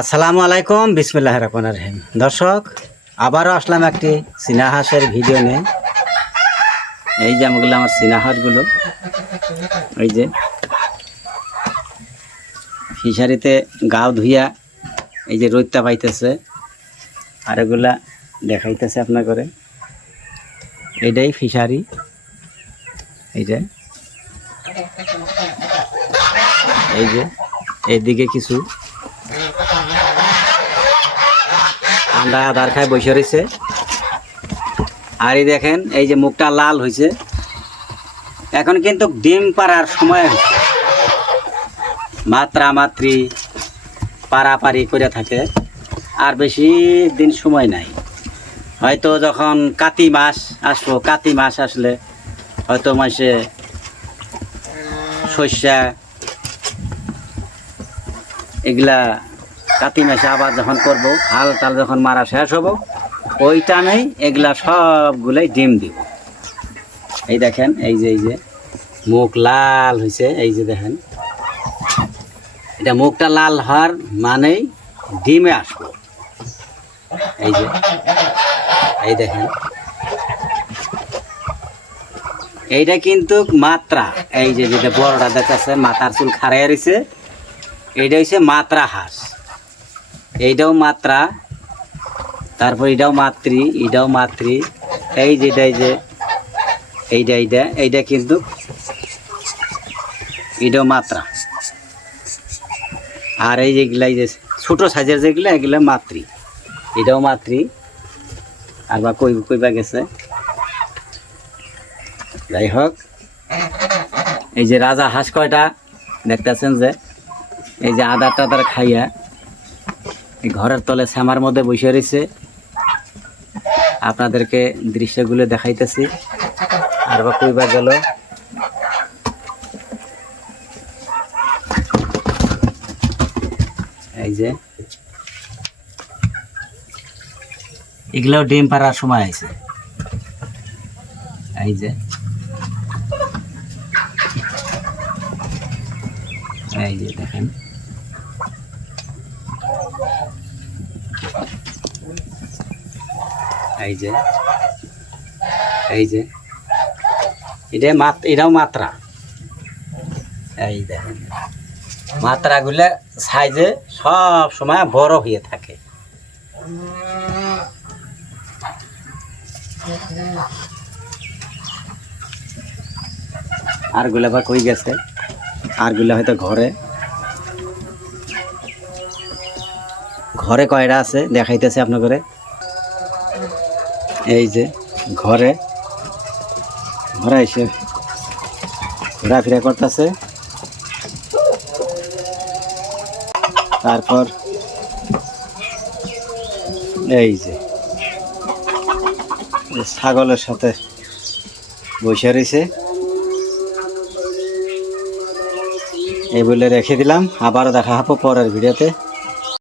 আসসালামু আলাইকুম, বিসমিল্লাহির রহমানির রহিম। দর্শক, আবারও আসলাম একটি চীনা হাঁসের ভিডিও নিয়ে। এই যে আমগুলো আমার চীনা হাঁসগুলো, এই যে ফিশারিতে গাও ধুইয়া এই যে রোদটা পাইতেছে, আর এগুলা দেখাইতেছে আপনার করে। এইটাই ফিশারি, এই যে এইদিকে কিছু ঠান্ডা আধার খায় বসে রয়েছে। আর এই দেখেন, এই যে মুখটা লাল হয়েছে, এখন কিন্তু ডিম পাড়ার সময় হয়েছে। মাত্রামাত্রি পারাপারি করে থাকে, আর বেশি দিন সময় নাই। হয়তো যখন কাতি মাস আসবো, কাতি মাস আসলে হয়তো মাসে শস্যা এগুলা কাতি মাসে আবার যখন করব, হাল টাল যখন মারা শেষ হবো, ওই টাইমেই এগুলা সবগুলোই ডিম দিব। এই দেখেন, এই যে মুখ লাল হয়েছে, এই যে দেখেন, এটা মুখটা লাল হওয়ার মানেই ডিমে আসবো। এই দেখেন, এইটা কিন্তু মাত্রা, এই যে যেটা বড়টা দেখাচ্ছে, মাথার চুল খাড়াইয়া রয়েছে, এইটা হচ্ছে মাত্রা হাঁস। এইটাও মাত্রা, তারপর এটাও মাতৃ, এটাও মাতৃ। এই যে এইটা কিন্তু এটাও মাত্রা। আর এই যেগুলা, এই যে ছোটো সাইজের যেগুলো, এগুলো মাতৃ, এটাও মাতৃ। আর বা কইবা গেছে। যাই হোক, এই যে রাজা হাঁস কয়টা দেখতেছেন, যে এই যে আদার টাদার খাইয়া এই ঘরের তলে শ্যামার মধ্যে বসে রয়েছে। আপনাদেরকে দৃশ্যগুলো দেখাইতেছি। আর বা কইবা গেল, এই যে এগুলাও ডিম পাড়ার সময় আছে। এই যে দেখেন, এই যে এটাও মাত্রা। এই দেখেন, মাত্রাগুলো সাইজে সব সময় বড় হয়ে থাকে। আরগুলো আবার কই গেছে, আরগুলো হয়তো ঘরে কয়টা আছে দেখাইতেছে আপনার করে। এই যে ঘরে এসে ঘোরাফেরা করতেছে। তারপর এই যে ছাগলের সাথে বসে রয়েছে। এই বলে রেখে দিলাম, আবারও দেখা হবে পরের ভিডিওতে।